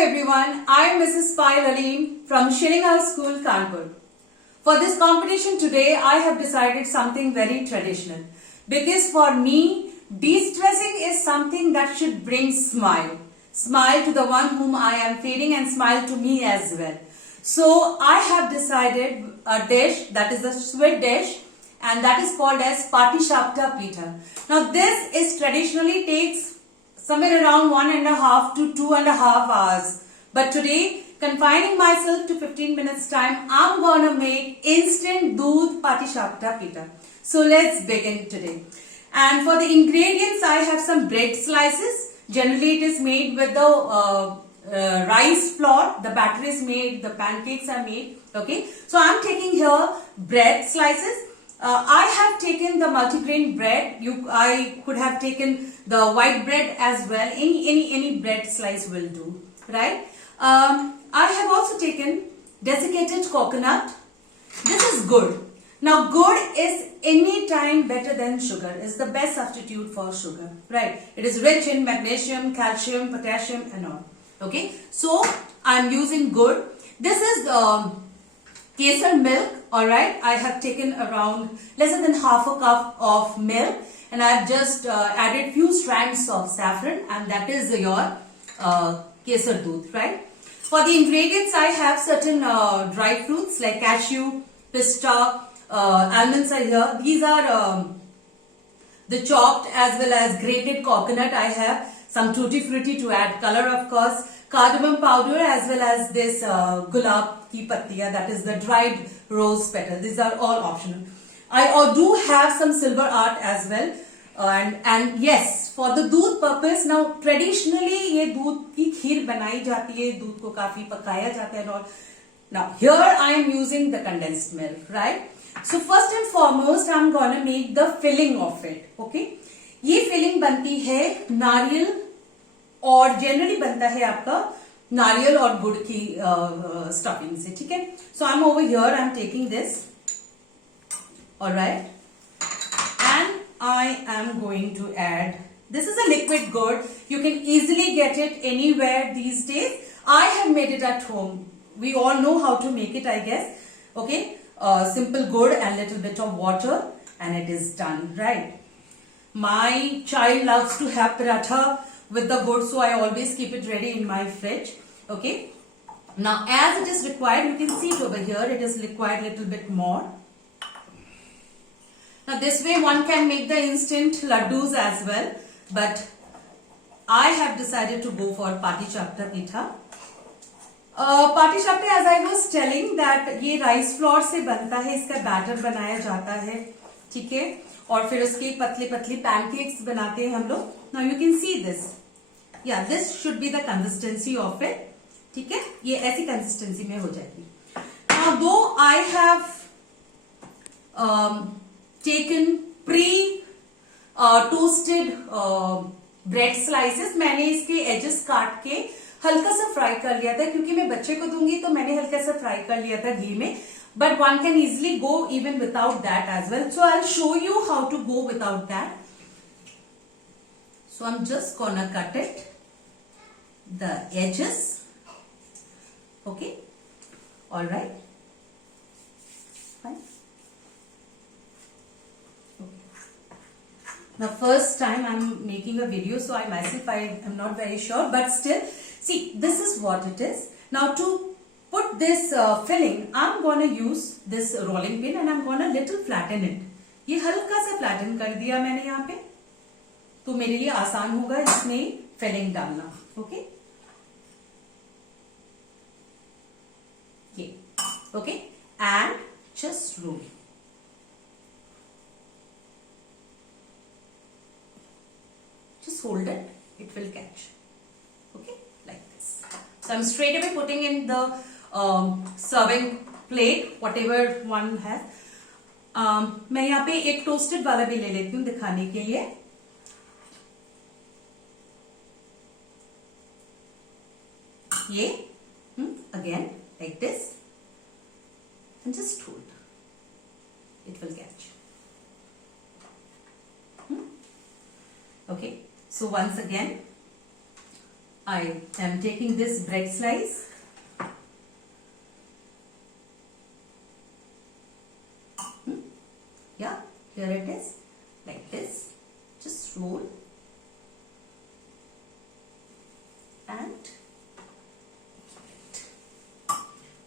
everyone, I am Mrs. Pai Laleen from Shilling House School, Kanpur. For this competition today, I have decided something very traditional. Because for me, de-stressing is something that should bring smile. Smile to the one whom I am feeding and smile to me as well. So I have decided a dish that is a sweet dish and that is called as Patishapta Pitha. Now this is traditionally takes somewhere around 1.5 to 2.5 hours. But today, confining myself to 15 minutes time, I'm gonna make instant doodh Patishapta Pitha. So let's begin today. And for the ingredients, I have some bread slices. Generally, it is made with the rice flour. The batter is made, the pancakes are made. Okay, so I'm taking here bread slices. I have taken the multigrain bread. I could have taken the white bread as well. Any bread slice will do, right? I have also taken desiccated coconut. This is good. Now, good is any time better than sugar. It's the best substitute for sugar, right? It is rich in magnesium, calcium, potassium, and all. Okay, so I'm using good. This is kesar milk. Alright, I have taken around less than half a cup of milk and I have just added few strands of saffron, and that is your kesar doodh, right? For the ingredients, I have certain dry fruits like cashew, pista, almonds are here. These are the chopped as well as grated coconut. I have some tutti frutti to add color, of course, cardamom powder as well as this gulab ki pattiya, that is the dried rose petal. These are all optional. I do have some silver art as well, and yes, for the doodh purpose. Now traditionally ये दूध की खीर बनाई जाती है, दूध को काफी पकाया जाता है और now here I am using the condensed milk, right? So first and foremost I'm gonna make the filling of it. Okay, ये filling बनती है नारियल और जनरली बनता है आपका नारियल और गुड़ की स्टफिंग से, ठीक है? So I am over here, I am taking this, alright, and I am going to add, this is a liquid gourd. You can easily get it anywhere these days. I have made it at home. We all know how to make it, I guess. Okay, simple gourd and little bit of water and it is done, right? My child loves to have paratha with the gourd, so I always keep it ready in my fridge. Okay, now as it is required, you can see it over here, it is required little bit more. Now this way one can make the instant laddus as well, but I have decided to go for Patishapta Pitha. Patishapta, as I was telling, that ये rice flour से बनता है, इसका batter बनाया जाता है, ठीक है, और फिर उसके पतले पतले पैनकेक्स बनाते हैं हम लोग. Now you can see this. Yeah, this should be the consistency of it. ठीक है, ये ऐसी कंसिस्टेंसी में हो जाएगी. Now though I have taken toasted bread slices, मैंने इसके एजेस काट के हल्का सा फ्राई कर लिया था, क्योंकि मैं बच्चे को दूंगी तो मैंने हल्का सा फ्राई कर लिया था घी में. But one can easily go even without that as well. So I'll show you how to go without that. So I'm just gonna cut it, the edges. Okay, all right, fine. Okay. Now first time I'm making a video, so I myself I am not very sure, but still, see, this is what it is. Now to put this filling, I'm gonna use this rolling pin and I'm gonna little flatten it. ये हल्का सा flatten कर दिया मैंने यहाँ पे, तो मेरे लिए आसान होगा इसमें फिलिंग डालना. ओके, ये okay, and just roll. Just hold it, it will catch. Okay, like this. So I'm straight away putting in the serving plate, whatever one has. मैं यहाँ पे एक टोस्टेड वाला भी ले लेती हूँ दिखाने के लिए. ये again like this and just hold, it will catch. Okay, so once again I am taking this bread slice. Yeah, here it is, like this. Just roll and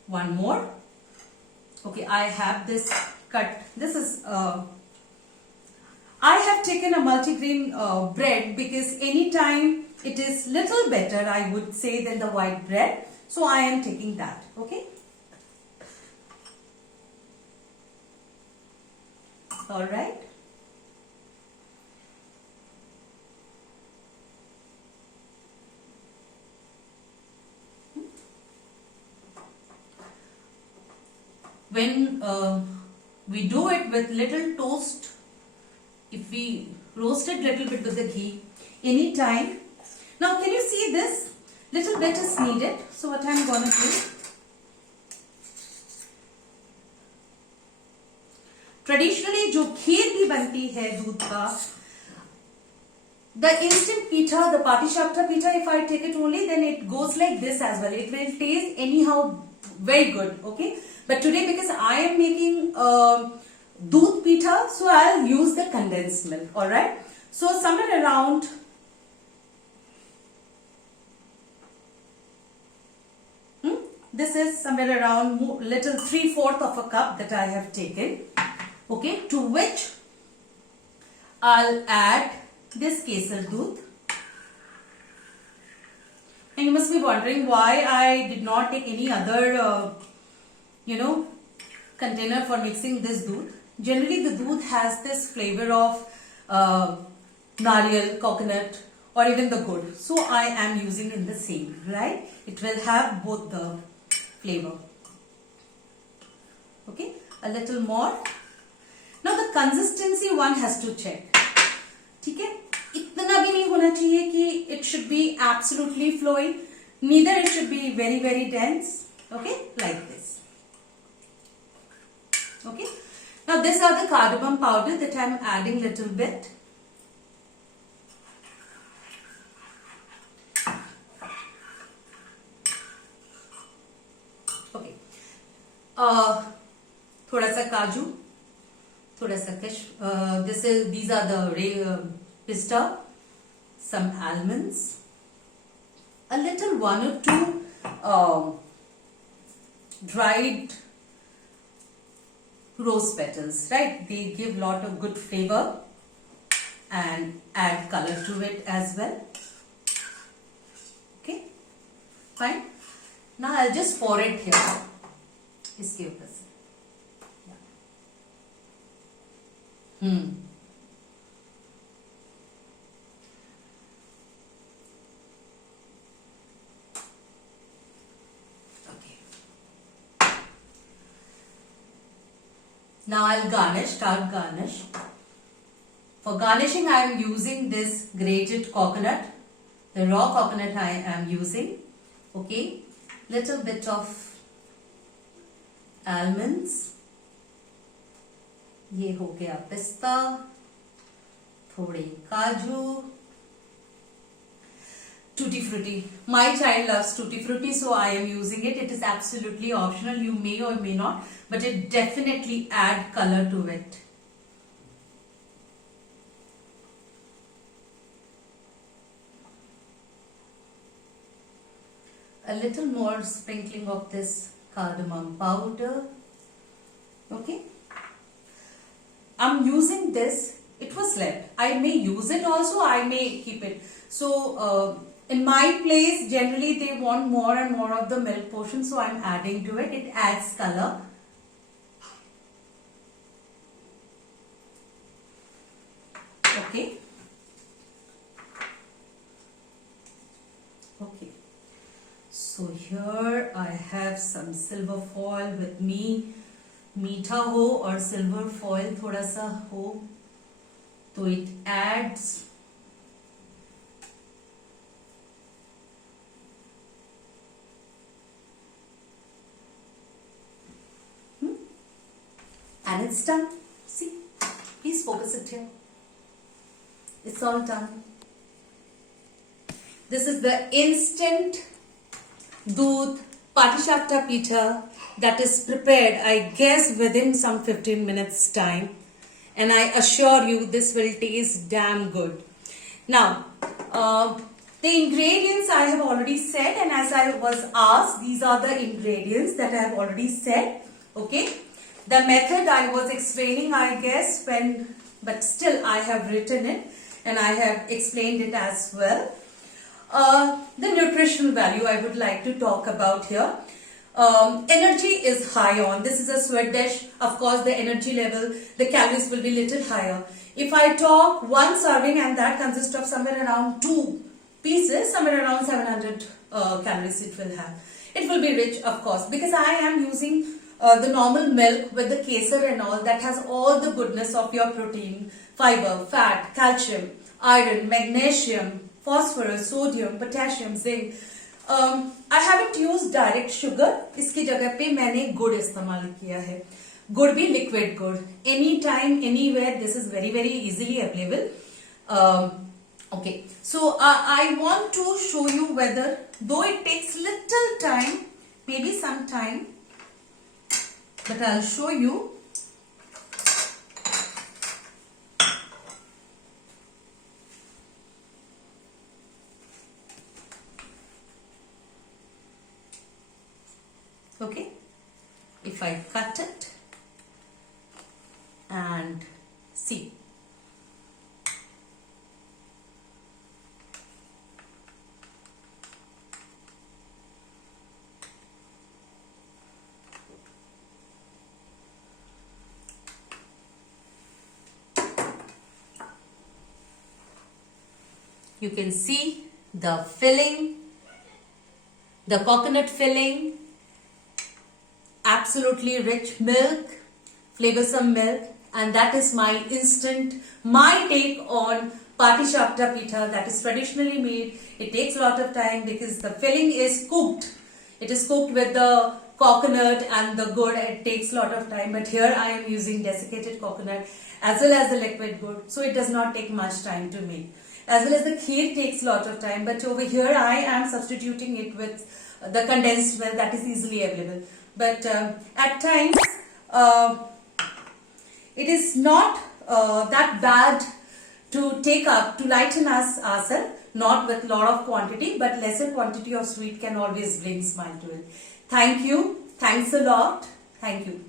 one more. Okay, I have this cut. This is I have taken a multigrain bread because anytime it is little better, I would say, than the white bread. So I am taking that. Okay. All right. When we do it with little toast, if we roast it little bit with the ghee, anytime. Now can you see this? Little bit is needed. So what I'm gonna do? Traditionally जो खीर भी बनती है दूध का, the instant pita, the patishakta pita, if I take it only, then it goes like this as well. It will taste anyhow very good. Okay. But today, because I am making doodh pita, so I'll use the condensed milk. Alright. So somewhere around this is somewhere around little 3/4 of a cup that I have taken. Okay. To which I'll add this kesar doodh. And you must be wondering why I did not take any other container for mixing this doodh. Generally the doodh has this flavor of nariyal, coconut, or even the gur. So I am using in the same, right? It will have both the flavor. Okay, a little more. Now the consistency one has to check. ठीक है, इतना भी नहीं होना चाहिए कि it should be absolutely flowing. Neither it should be very, very dense. Okay, like this. Okay. Now these are the cardamom powder that I am adding little bit. Okay. थोड़ा सा काजू, थोड़ा सा these are the pista, some almonds, a little 1 or 2 dried rose petals, right? They give lot of good flavor and add color to it as well. Okay, fine. Now I'll just pour it here. इसके ऊपर से. Now I'll start garnish. For garnishing I am using this grated coconut. The raw coconut I am using. Okay. Little bit of almonds. ये हो गया पिस्ता. थोड़े काजू. Tutti frutti. My child loves tutti frutti, so I am using it. It is absolutely optional. You may or may not, but it definitely add color to it. A little more sprinkling of this cardamom powder. Okay. I'm using this. It was left. I may use it also. I may keep it. So, in my place, generally they want more and more of the milk portion, so I'm adding to it. It adds color. Okay. Okay. So here I have some silver foil with me. मीठा हो और silver foil थोड़ा सा हो, तो it adds and it's done. See, please focus it here. It's all done. This is the instant doodh Patisapta Pitha that is prepared, I guess, within some 15 minutes time. And I assure you this will taste damn good. Now, the ingredients I have already said, and as I was asked, these are the ingredients that I have already said. Okay. The method I was explaining, I guess, but still I have written it and I have explained it as well. The nutritional value I would like to talk about here. Energy is high on. This is a sweet dish. Of course, the energy level, the calories will be little higher. If I talk one serving, and that consists of somewhere around 2 pieces, somewhere around 700 calories it will have. It will be rich, of course, because I am using the normal milk with the kesar and all that has all the goodness of your protein, fiber, fat, calcium, iron, magnesium, phosphorus, sodium, potassium, zinc. I haven't used direct sugar. इसकी जगह पे मैंने गुड़ इस्तेमाल किया है. गुड़ भी liquid गुड़. Anytime, anywhere, this is very easily available. Okay, so I want to show you whether, though it takes little time, maybe some time, but I'll show you. Okay, if I cut it and see. You can see the filling, the coconut filling, absolutely rich milk, flavorsome milk, and that is my take on Patisapta Pitha that is traditionally made. It takes a lot of time because the filling is cooked. It is cooked with the coconut and the gur. It takes a lot of time, but here I am using desiccated coconut as well as the liquid gur, so it does not take much time to make. As well as the kheer takes a lot of time, but over here I am substituting it with the condensed milk that is easily available. But at times it is not that bad to take up, to lighten us ourselves, not with lot of quantity, but lesser quantity of sweet can always bring smile to it. Thank you. Thanks a lot. Thank you.